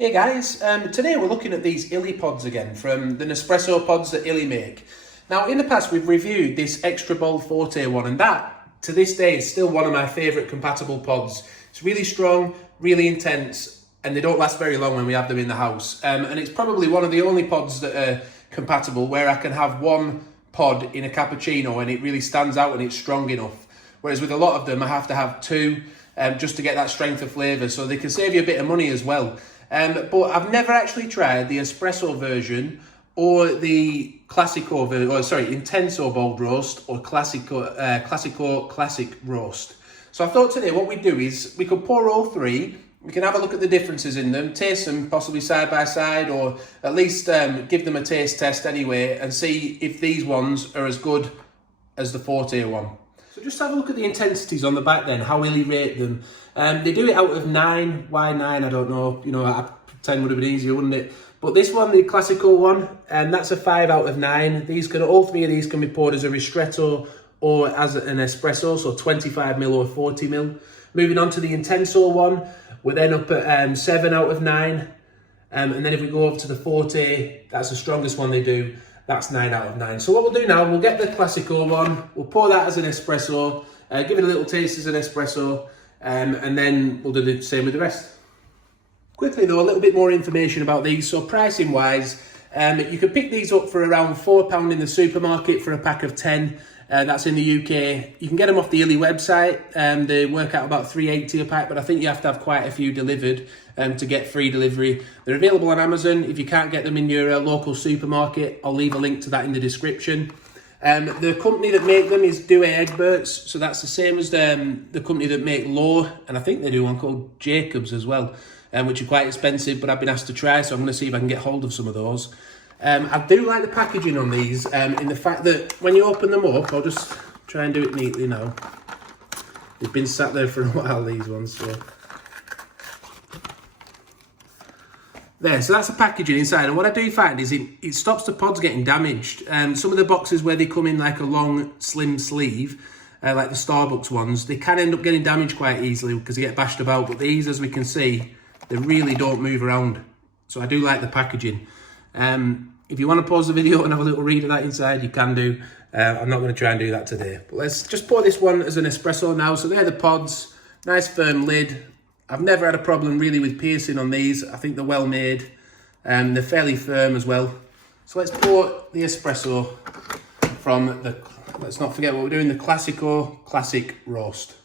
Hey guys, today we're looking at these Illy pods again from the Nespresso pods that Illy make. Now in the past we've reviewed this extra bold forte one, and that to this day is still one of my favourite compatible pods. It's really strong, really intense, and they don't last very long when we have them in the house. And it's probably one of the only pods that are compatible where I can have one pod in a cappuccino and it really stands out and it's strong enough. Whereas with a lot of them I have to have two just to get that strength of flavour, so they can save you a bit of money as well. But I've never actually tried the espresso version or the Classico version, Intenso Bold Roast or Classico Classic Roast. So I thought today what we'd do is we could pour all three, we can have a look at the differences in them, taste them possibly side by side, or at least give them a taste test anyway and see if these ones are as good as the Forte one. So just have a look at the intensities on the back then, how Illy rate them. They do it out of 9. Why 9? I don't know. You know, I pretend would have been easier, wouldn't it? But this one, the Classico one, that's a 5 out of 9. All three of these can be poured as a ristretto or as an espresso, so 25ml or 40ml. Moving on to the Intenso one, we're then up at 7 out of 9. And then if we go over to the Forte, that's the strongest one they do. That's 9 out of 9. So what we'll do now, we'll get the Classico one, we'll pour that as an espresso, give it a little taste as an espresso, and then we'll do the same with the rest. Quickly though, a little bit more information about these. So pricing wise, you can pick these up for around £4 in the supermarket for a pack of 10. That's in the UK. You can get them off the Illy website. They work out about £3.80 a pack, but I think you have to have quite a few delivered to get free delivery. They're available on Amazon. If you can't get them in your local supermarket, I'll leave a link to that in the description. The company that make them is Douai Egberts, so that's the same as the company that make Low, and I think they do one called Jacobs as well, which are quite expensive, but I've been asked to try, so I'm going to see if I can get hold of some of those. I do like the packaging on these, in the fact that when you open them up, I'll just try and do it neatly now. They've been sat there for a while, these ones, so. There, so that's the packaging inside, and what I do find is it stops the pods getting damaged. Some of the boxes where they come in like a long, slim sleeve, like the Starbucks ones, they can end up getting damaged quite easily because they get bashed about, but these, as we can see, they really don't move around. So I do like the packaging. If you want to pause the video and have a little read of that inside, you can do. I'm not going to try and do that today. But let's just pour this one as an espresso now. So they're the pods, nice firm lid. I've never had a problem really with piercing on these. I think they're well made. They're fairly firm as well. So let's pour the espresso from the, let's not forget what we're doing, the Classico Classic Roast.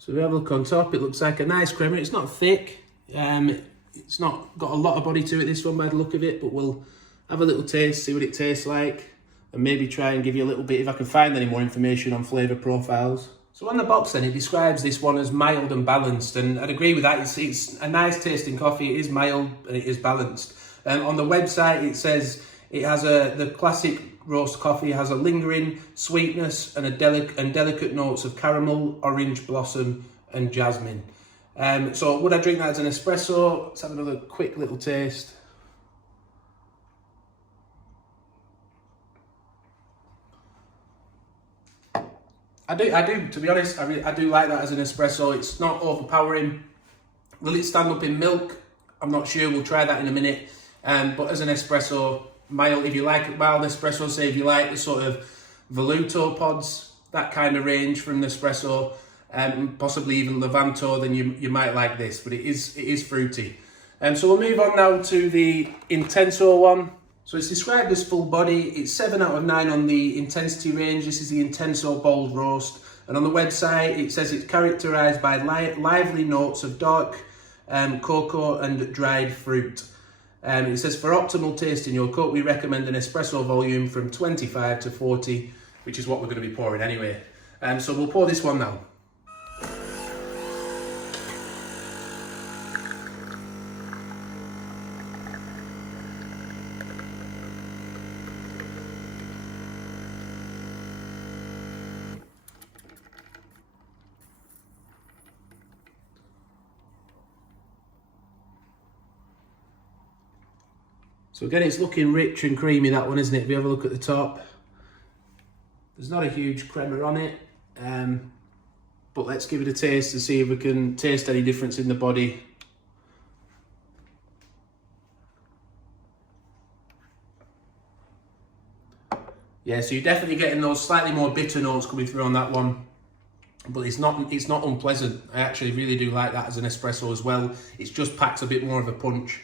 So we have a look on top, it looks like a nice creamer. It's not thick, it's not got a lot of body to it, this one, by the look of it, but we'll have a little taste, see what it tastes like, and maybe try and give you a little bit, if I can find any more information on flavour profiles. So on the box then, it describes this one as mild and balanced, and I'd agree with that. It's a nice tasting coffee, it is mild and it is balanced. On the website it says it has the classic roast coffee has a lingering sweetness and delicate notes of caramel, orange blossom and jasmine. So would I drink that as an espresso? Let's have another quick little taste. I do, to be honest, I do like that as an espresso. It's not overpowering. Will it stand up in milk? I'm not sure, we'll try that in a minute. But as an espresso, mild, if you like mild espresso, say if you like the sort of Voluto pods, that kind of range from Nespresso, possibly even Levanto, then you might like this, but it is fruity. So we'll move on now to the Intenso one. So it's described as full body. It's 7 out of 9 on the intensity range. This is the Intenso Bold Roast. And on the website, it says it's characterised by lively notes of dark cocoa and dried fruit. It says, for optimal taste in your cup, we recommend an espresso volume from 25 to 40, which is what we're going to be pouring anyway. So we'll pour this one now. So again, it's looking rich and creamy, that one, isn't it? If you have a look at the top, there's not a huge crema on it, but let's give it a taste to see if we can taste any difference in the body. Yeah, so you're definitely getting those slightly more bitter notes coming through on that one, but it's not unpleasant. I actually really do like that as an espresso as well. It just packs a bit more of a punch.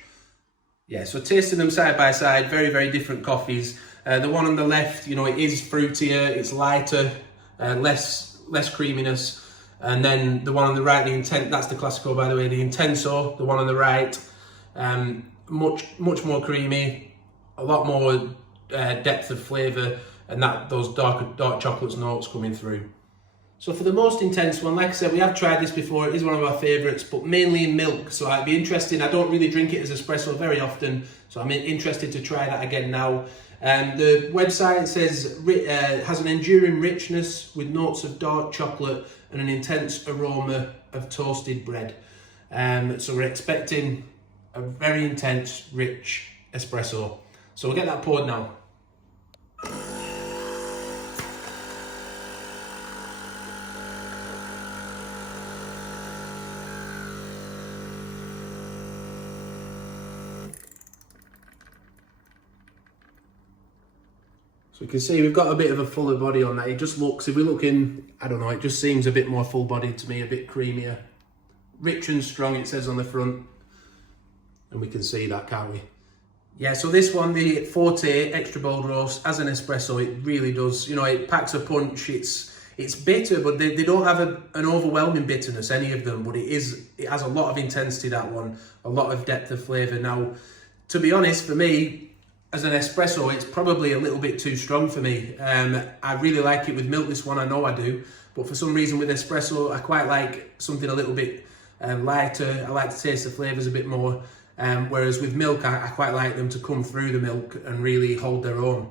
Yeah, so tasting them side by side, very, very different coffees. The one on the left, you know, it is fruitier, it's lighter, less creaminess. And then the one on the right, that's the Classico, by the way, the Intenso, the one on the right, much more creamy, a lot more depth of flavour, and those dark chocolate notes coming through. So for the most intense one, like I said, we have tried this before. It is one of our favourites, but mainly in milk. So I'd be interested. I don't really drink it as espresso very often, so I'm interested to try that again now. The website says has an enduring richness with notes of dark chocolate and an intense aroma of toasted bread. So we're expecting a very intense, rich espresso. So we'll get that poured now. So you can see we've got a bit of a fuller body on that. It just looks, if we look in, I don't know, it just seems a bit more full bodied to me, a bit creamier. Rich and strong, it says on the front. And we can see that, can't we? Yeah, so this one, the Forte Extra Bold Roast, as an espresso, it really does, you know, it packs a punch. It's bitter, but they don't have an overwhelming bitterness, any of them, but it has a lot of intensity, that one, a lot of depth of flavour. Now, to be honest, for me, as an espresso, it's probably a little bit too strong for me. I really like it with milk, this one, I know I do, but for some reason with espresso, I quite like something a little bit lighter. I like to taste the flavours a bit more. Whereas with milk, I quite like them to come through the milk and really hold their own.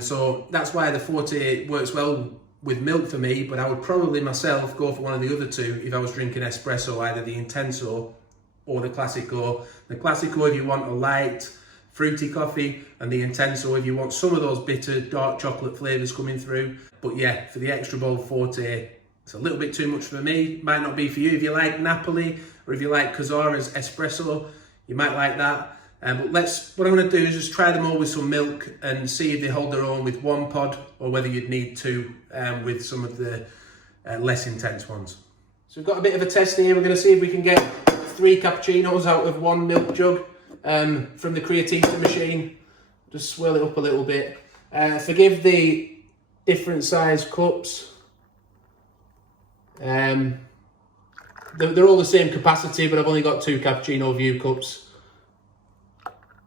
So that's why the Forte works well with milk for me, but I would probably myself go for one of the other two if I was drinking espresso, either the Intenso or the Classico. The Classico if you want a light, fruity coffee, and the Intenso if you want some of those bitter, dark chocolate flavours coming through. But yeah, for the Extra Bold Forte, it's a little bit too much for me. Might not be for you. If you like Napoli, or if you like Casare's espresso, you might like that. But what I'm going to do is just try them all with some milk and see if they hold their own with one pod, or whether you'd need two with some of the less intense ones. So we've got a bit of a test here. We're going to see if we can get 3 cappuccinos out of 1 milk jug from the Creatista machine. Just swirl it up a little bit. Forgive the different size cups. They're all the same capacity, but I've only got 2 cappuccino view cups.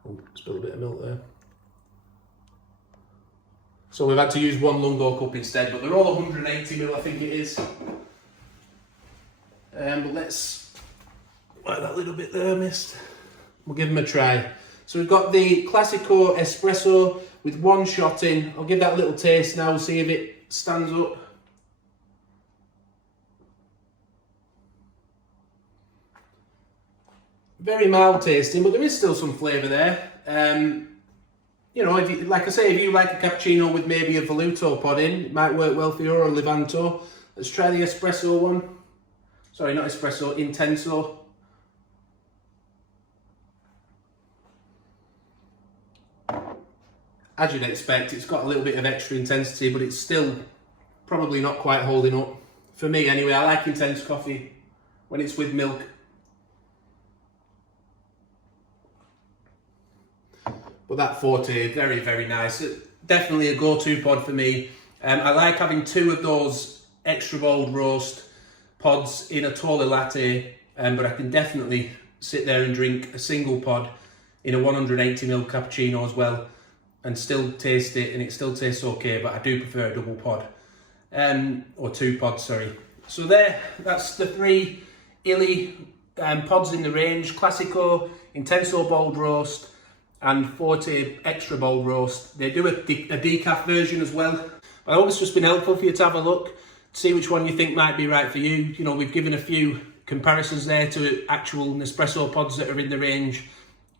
Oh, spilled a bit of milk there. So we've had to use 1 Lungo cup instead, but they're all 180ml, I think it is. But let's why that little bit there missed. We'll give them a try. So we've got the Classico Espresso with 1 shot in. I'll give that a little taste now, see if it stands up. Very mild tasting, but there is still some flavour there. You know, if you, like I say, if you like a cappuccino with maybe a Voluto pod in, it might work well for you, or a Levanto. Let's try the espresso one. Sorry, not espresso, Intenso. As you'd expect, it's got a little bit of extra intensity, but it's still probably not quite holding up. For me anyway, I like intense coffee when it's with milk. But that Forte, very, very nice. Definitely a go-to pod for me. I like having 2 of those Extra Bold Roast pods in a taller latte, but I can definitely sit there and drink a single pod in a 180ml cappuccino as well and still taste it, and it still tastes okay, but I do prefer a double pod, or 2 pods, sorry. So that's the 3 Illy pods in the range: Classico, Intenso Bold Roast, and Forte Extra Bold Roast. They do a decaf version as well. I hope it's just been helpful for you to have a look, see which one you think might be right for you. You know, we've given a few comparisons there to actual Nespresso pods that are in the range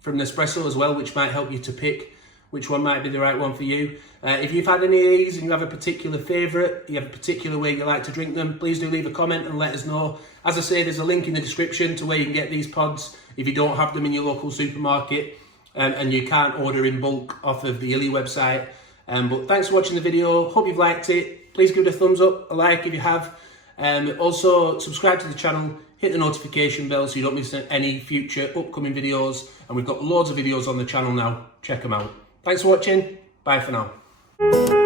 from Nespresso as well, which might help you to pick which one might be the right one for you. If you've had any of these and you have a particular favourite, you have a particular way you like to drink them, please do leave a comment and let us know. As I say, there's a link in the description to where you can get these pods if you don't have them in your local supermarket and you can't order in bulk off of the Illy website. But thanks for watching the video. Hope you've liked it. Please give it a thumbs up, a like if you have. Also, subscribe to the channel, hit the notification bell so you don't miss any future upcoming videos. And we've got loads of videos on the channel now. Check them out. Thanks for watching. Bye for now.